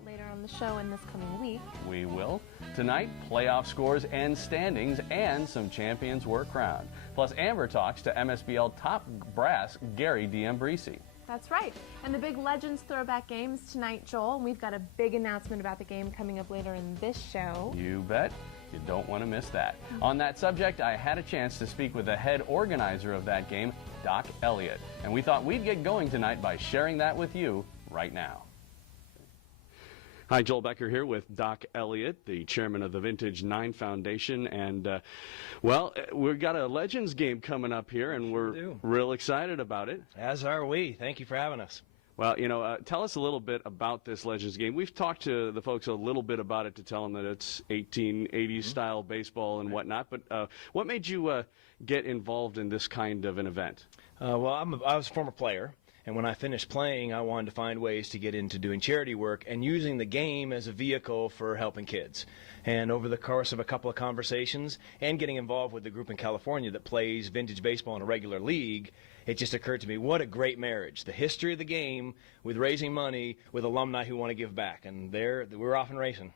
that later on the show in this coming week. We will. Tonight, playoff scores and standings, and some champions were crowned. Plus, Amber talks to MSBL top brass Gary D'Ambrisi. That's right. And the big Legends throwback games tonight, Joel. And we've got a big announcement about the game coming up later in this show. You bet. You don't want to miss that. On that subject, I had a chance to speak with the head organizer of that game, Doc Elliott. And we thought we'd get going tonight by sharing that with you right now. Hi, Joel Becker here with Doc Elliott, the chairman of the Vintage 9 Foundation. And, well, we've got a Legends game coming up here, and we're real excited about it. As are we. Thank you for having us. Well, you know, tell us a little bit about this Legends game. We've talked to the folks a little bit about it to tell them that it's 1880s style baseball and whatnot. But what made you get involved in this kind of an event? Well, I was a former player. And when I finished playing, I wanted to find ways to get into doing charity work and using the game as a vehicle for helping kids. And over the course of a couple of conversations and getting involved with the group in California that plays vintage baseball in a regular league, it just occurred to me, what a great marriage. The history of the game with raising money with alumni who want to give back. And we're off and racing.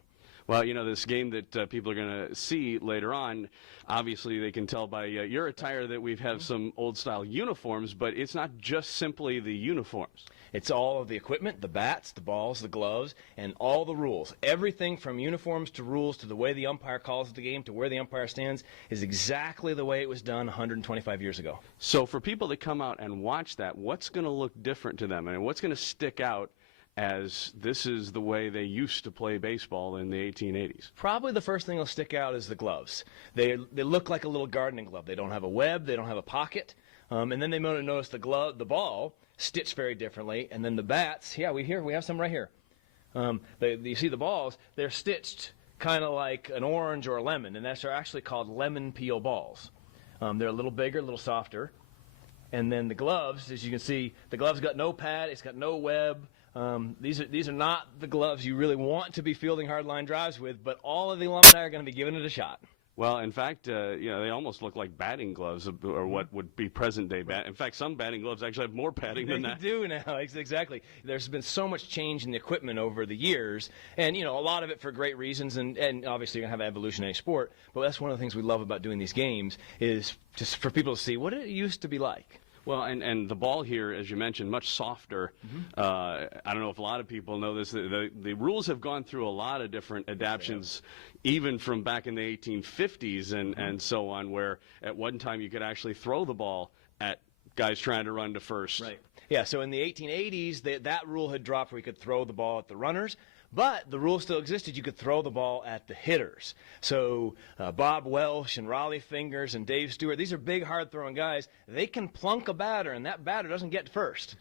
Well, you know, this game that people are going to see later on, obviously they can tell by your attire that we have some old-style uniforms, but it's not just simply the uniforms. It's all of the equipment, the bats, the balls, the gloves, and all the rules. Everything from uniforms to rules to the way the umpire calls the game to where the umpire stands is exactly the way it was done 125 years ago. So for people that come out and watch that, what's going to look different to them? And what's going to stick out as this is the way they used to play baseball in the 1880s? Probably the first thing that'll stick out is the gloves. They look like a little gardening glove. They don't have a web, they don't have a pocket, and then they notice the ball stitched very differently, and then the bats. Yeah, we have some right here. You see the balls? They're stitched kind of like an orange or a lemon, and they're actually called lemon peel balls. They're a little bigger, a little softer, and then the gloves, as you can see, the gloves got no pad, it's got no web. These are not the gloves you really want to be fielding hardline drives with, but all of the alumni are going to be giving it a shot. Well, in fact, you know, they almost look like batting gloves, or what would be present-day bat. In fact, some batting gloves actually have more padding than that. They do now, exactly. There's been so much change in the equipment over the years, and, you know, a lot of it for great reasons, and obviously you're going to have evolutionary sport, but that's one of the things we love about doing these games is just for people to see what it used to be like. Well, and the ball here, as you mentioned, much softer. I don't know if a lot of people know this. The rules have gone through a lot of different adaptions, even from back in the 1850s and so on, where at one time you could actually throw the ball at guys trying to run to first. Right. Yeah, so in the 1880s, that rule had dropped where you could throw the ball at the runners. But the rule still existed. You could throw the ball at the hitters. So Bob Welsh and Raleigh Fingers and Dave Stewart, these are big, hard-throwing guys. They can plunk a batter, and that batter doesn't get to first.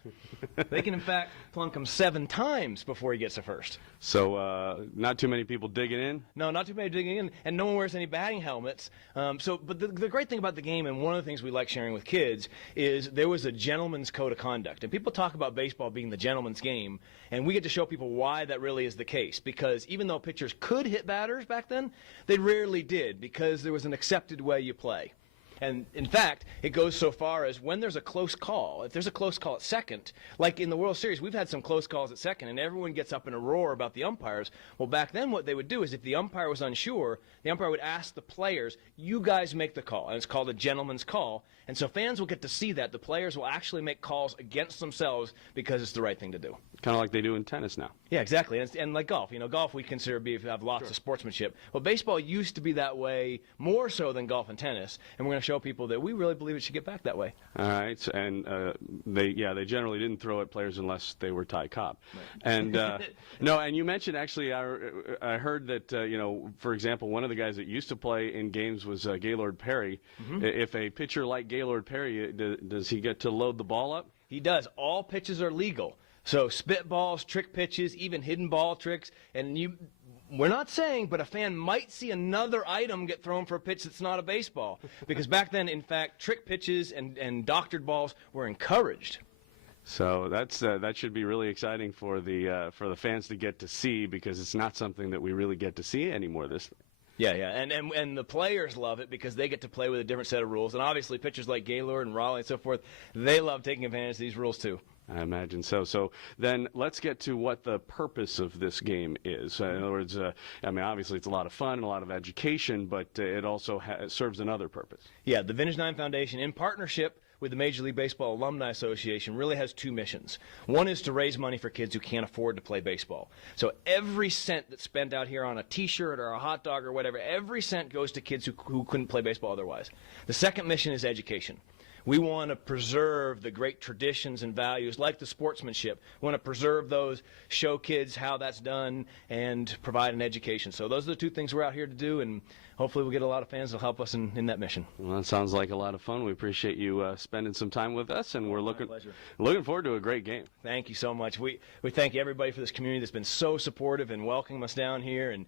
They can, in fact, plunk him 7 times before he gets to first. So not too many people digging in? No, not too many digging in, and no one wears any batting helmets. But the great thing about the game, and one of the things we like sharing with kids, is there was a gentleman's code of conduct. And people talk about baseball being the gentleman's game, and we get to show people why that really is the case, because even though pitchers could hit batters back then, they rarely did because there was an accepted way you play. And in fact, it goes so far as when there's a close call, if there's a close call at second, like in the World Series, we've had some close calls at second, and everyone gets up in a roar about the umpires. Well, back then what they would do is if the umpire was unsure, the umpire would ask the players, you guys make the call, and it's called a gentleman's call. And so fans will get to see that. The players will actually make calls against themselves because it's the right thing to do. Kind of like they do in tennis now. Yeah, exactly. And like golf. You know, golf we consider to have lots of sportsmanship. Well, baseball used to be that way more so than golf and tennis. And we're going to show people that we really believe it should get back that way. All right. And they generally didn't throw at players unless they were Ty Cobb. Right. And no, and you mentioned actually, I heard that, you know, for example, one of the guys that used to play in games was Gaylord Perry. If a pitcher like Gaylord Perry, does he get to load the ball up? He does. All pitches are legal. So spitballs, trick pitches, even hidden ball tricks, and we're not saying, but a fan might see another item get thrown for a pitch that's not a baseball. Because back then, in fact, trick pitches and doctored balls were encouraged. So that should be really exciting for the fans to get to see, because it's not something that we really get to see anymore. Yeah, and the players love it because they get to play with a different set of rules. And obviously pitchers like Gaylord and Raleigh and so forth, they love taking advantage of these rules too. I imagine so. So then let's get to what the purpose of this game is. In other words, I mean, obviously it's a lot of fun and a lot of education, but it also serves another purpose. Yeah, the Vintage Nine Foundation, in partnership with the Major League Baseball Alumni Association, really has two missions. One is to raise money for kids who can't afford to play baseball. So every cent that's spent out here on a T-shirt or a hot dog or whatever, every cent goes to kids who couldn't play baseball otherwise. The second mission is education. We want to preserve the great traditions and values like the sportsmanship. We want to preserve those, show kids how that's done, and provide an education. So those are the two things we're out here to do, and hopefully we'll get a lot of fans that'll help us in that mission. Well, that sounds like a lot of fun. We appreciate you spending some time with us, and we're looking forward to a great game. Thank you so much. We thank everybody for this community that's been so supportive and welcoming us down here, and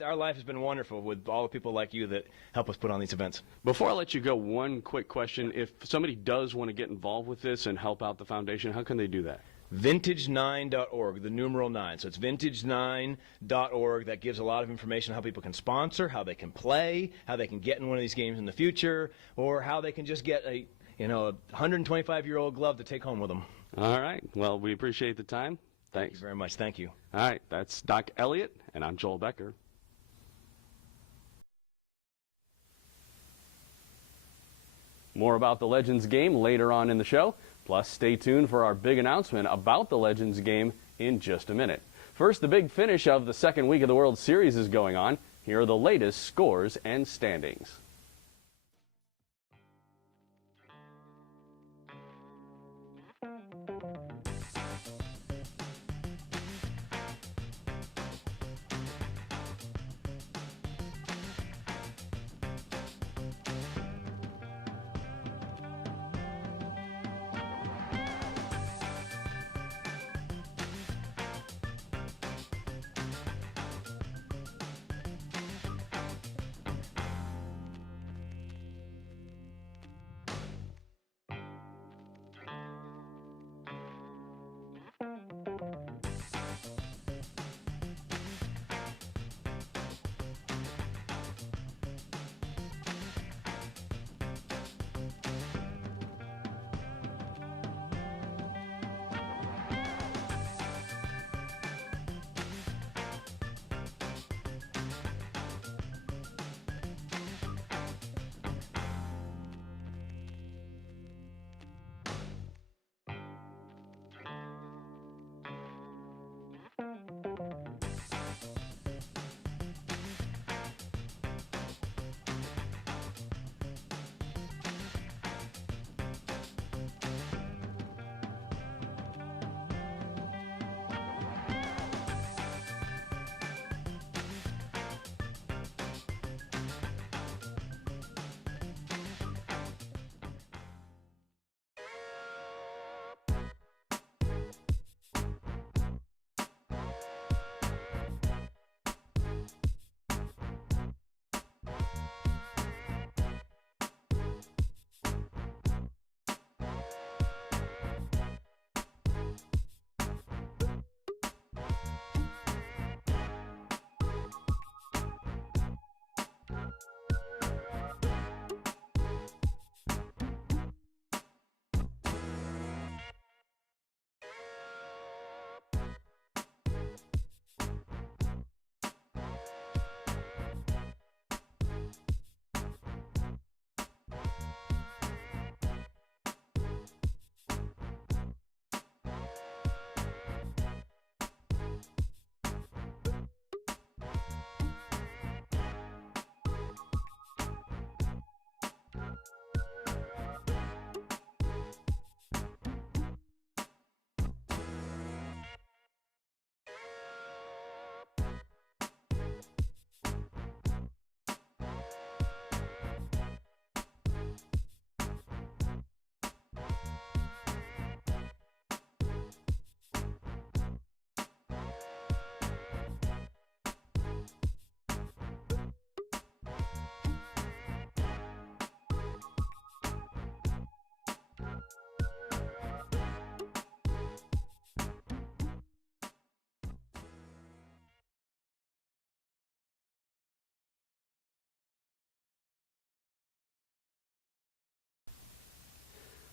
our life has been wonderful with all the people like you that help us put on these events. Before I let you go, one quick question. If somebody does want to get involved with this and help out the foundation, how can they do that? Vintage9.org, the numeral 9. So it's vintage9.org. That gives a lot of information on how people can sponsor, how they can play, how they can get in one of these games in the future, or how they can just get a 125-year-old glove to take home with them. All right. Well, we appreciate the time. Thanks. Thank you very much. Thank you. All right. That's Doc Elliott, and I'm Joel Becker. More about the Legends game later on in the show. Plus, stay tuned for our big announcement about the Legends game in just a minute. First, the big finish of the second week of the World Series is going on. Here are the latest scores and standings.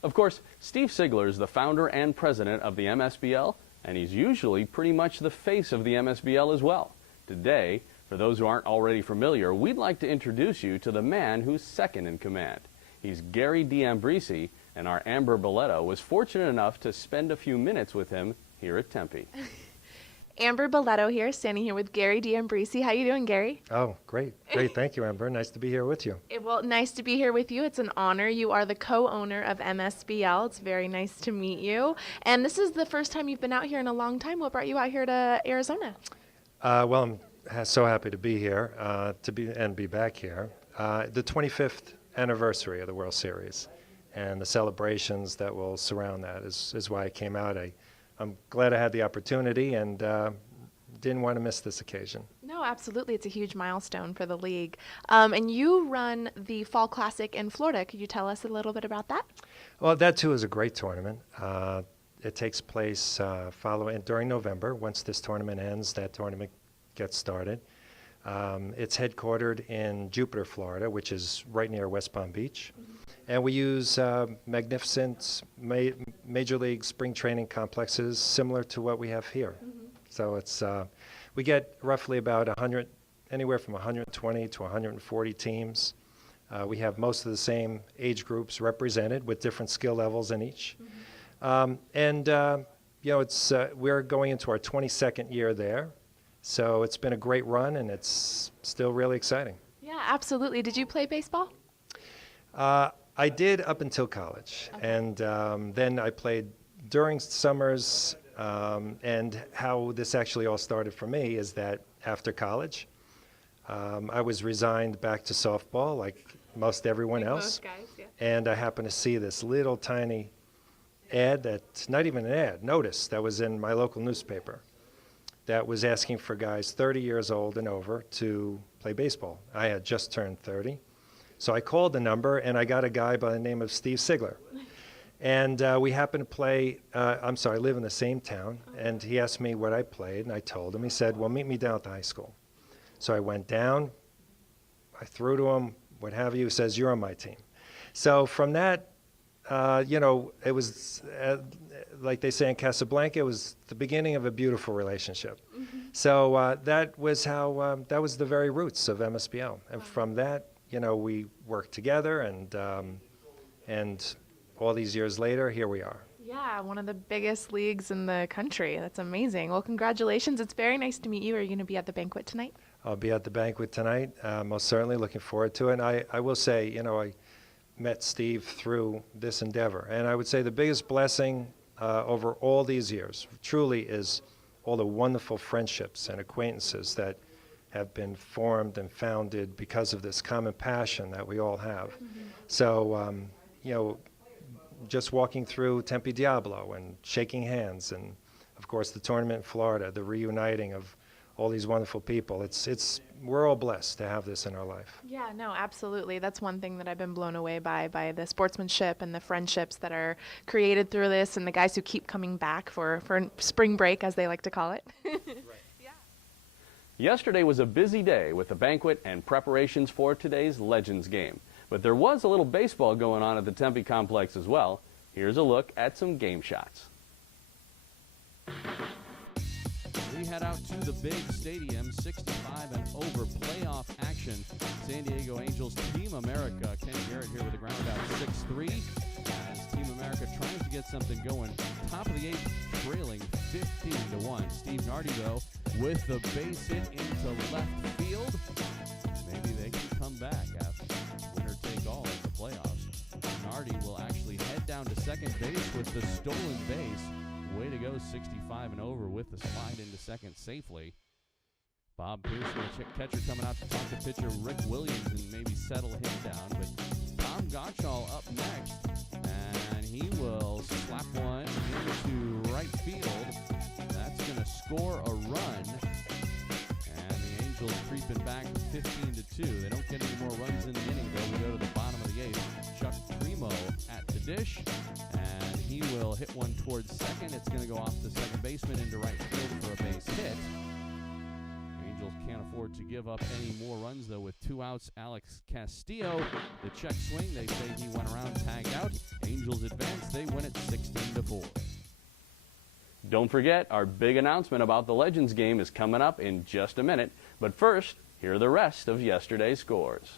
Of course, Steve Sigler is the founder and president of the MSBL, and he's usually pretty much the face of the MSBL as well. Today, for those who aren't already familiar, we'd like to introduce you to the man who's second in command. He's Gary D'Ambrisi, and our Amber Boletto was fortunate enough to spend a few minutes with him here at Tempe. Amber Boletto here, standing here with Gary D'Ambrisi. How you doing, Gary? Oh, great. Great. Thank you, Amber. Nice to be here with you. Well, nice to be here with you. It's an honor. You are the co-owner of MSBL. It's very nice to meet you. And this is the first time you've been out here in a long time. What brought you out here to Arizona? Well, I'm so happy to be here, to be back here. The 25th anniversary of the World Series and the celebrations that will surround that is why I came out. I'm glad I had the opportunity and didn't want to miss this occasion. No, absolutely. It's a huge milestone for the league. And you run the Fall Classic in Florida. Could you tell us a little bit about that? Well, that too is a great tournament. It takes place during November. Once this tournament ends, that tournament gets started. It's headquartered in Jupiter, Florida, which is right near West Palm Beach. Mm-hmm. And we use magnificent major league spring training complexes similar to what we have here. Mm-hmm. So we get roughly about anywhere from 120 to 140 teams. We have most of the same age groups represented with different skill levels in each. Mm-hmm. We're going into our 22nd year there. So it's been a great run, and it's still really exciting. Yeah, absolutely. Did you play baseball? I did up until college, okay. And then I played during summers, and how this actually all started for me is that after college, I was resigned back to softball like most everyone else, most guys, yeah. And I happened to see this little tiny ad that's not even an ad, notice that was in my local newspaper that was asking for guys 30 years old and over to play baseball. I had just turned 30. So I called the number, and I got a guy by the name of Steve Sigler. And we happened to live in the same town, and he asked me what I played, and I told him. He said, well, meet me down at the high school. So I went down, I threw to him, what have you, he says, you're on my team. So from that, it was, like they say in Casablanca, it was the beginning of a beautiful relationship. Mm-hmm. So that was the very roots of MSBL. And from that, we worked together, and all these years later, here we are. Yeah, one of the biggest leagues in the country. That's amazing. Well, congratulations. It's very nice to meet you. Are you going to be at the banquet tonight? I'll be at the banquet tonight. Most certainly looking forward to it. And I will say, I met Steve through this endeavor. And I would say the biggest blessing over all these years truly is all the wonderful friendships and acquaintances that have been formed and founded because of this common passion that we all have. Mm-hmm. So, just walking through Tempe Diablo and shaking hands, and of course the tournament in Florida, the reuniting of all these wonderful people. We're all blessed to have this in our life. Yeah, no, absolutely. That's one thing that I've been blown away by the sportsmanship and the friendships that are created through this, and the guys who keep coming back for spring break, as they like to call it. Right. Yesterday was a busy day with the banquet and preparations for today's Legends game. But there was a little baseball going on at the Tempe complex as well. Here's a look at some game shots. We head out to the big stadium, 65 and over playoff action. San Diego Angels Team America. Kenny Garrett here with the ground out 6-3 as Team America tries to get something going. Top of the eighth, trailing 15-1. Steve Nardi, though, with the base hit into left field. Maybe they can come back after winner take all in the playoffs. Nardi will actually head down to second base with the stolen base. Way to go, 65 and over with the slide into second safely. Bob Pearson, the catcher, coming out to talk to pitcher Rick Williams and maybe settle him down. But Tom Gottschall up next, and he will slap one into right field. That's going to score a run. And the Angels creeping back 15-2. They don't get any more runs in the inning, though. We go to the bottom of the eighth. Chuck Primo at the dish, and he will hit one towards second. It's going to go off the second baseman into right field for a base hit. Angels can't afford to give give up any more runs, though, with 2 outs. Alex Castillo, the check swing, they say he went around, tagged out. Angels advance, they win it 16-4. Don't forget, our big announcement about the Legends game is coming up in just a minute. But first, here are the rest of yesterday's scores.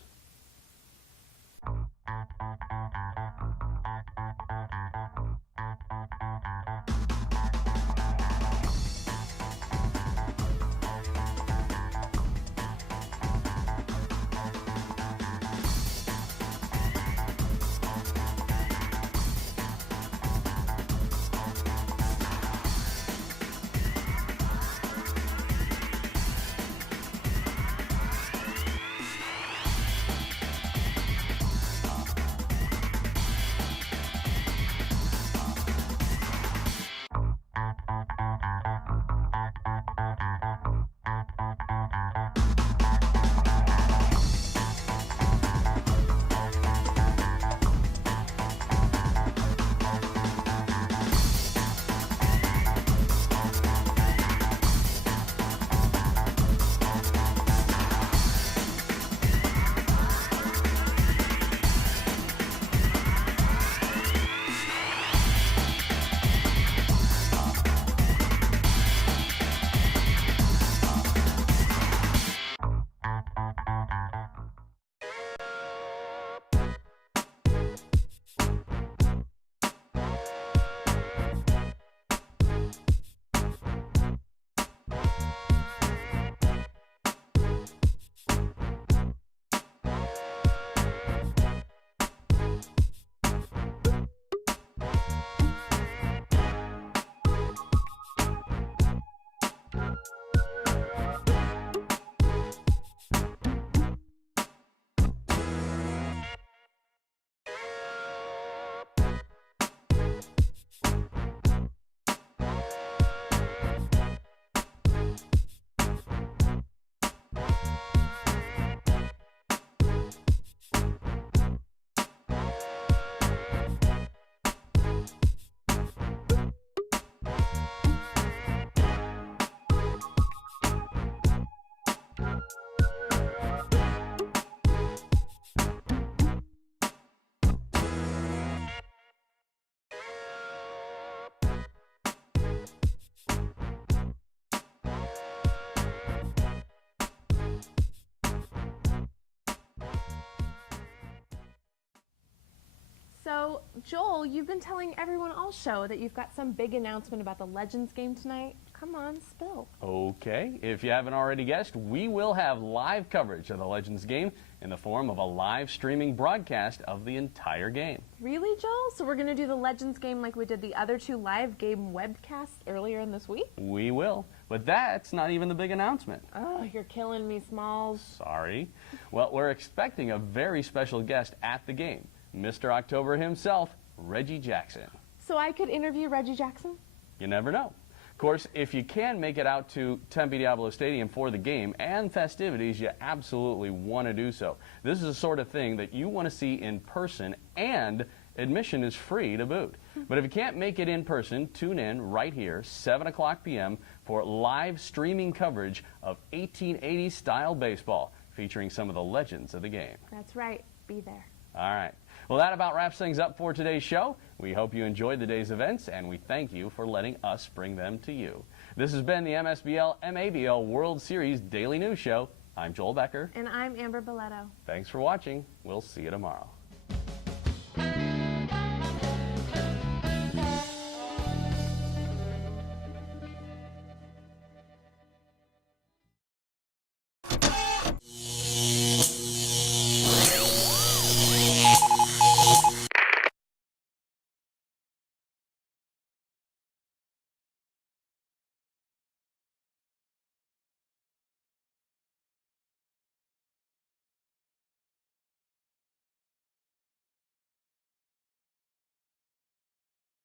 So, Joel, you've been telling everyone all show that you've got some big announcement about the Legends game tonight. Come on, spill. Okay, if you haven't already guessed, we will have live coverage of the Legends game in the form of a live streaming broadcast of the entire game. Really, Joel? So we're going to do the Legends game like we did the other 2 live game webcasts earlier in this week? We will, but that's not even the big announcement. Oh, you're killing me, Smalls. Sorry. Well, we're expecting a very special guest at the game, Mr. October himself, Reggie Jackson. So I could interview Reggie Jackson? You never know. Of course, if you can make it out to Tempe Diablo Stadium for the game and festivities, you absolutely want to do so. This is the sort of thing that you want to see in person, and admission is free to boot. But if you can't make it in person, tune in right here, 7 o'clock p.m. for live streaming coverage of 1880s style baseball, featuring some of the legends of the game. That's right. Be there. All right. Well, that about wraps things up for today's show. We hope you enjoyed the day's events, and we thank you for letting us bring them to you. This has been the MSBL-MABL World Series Daily News Show. I'm Joel Becker. And I'm Amber Boletto. Thanks for watching. We'll see you tomorrow.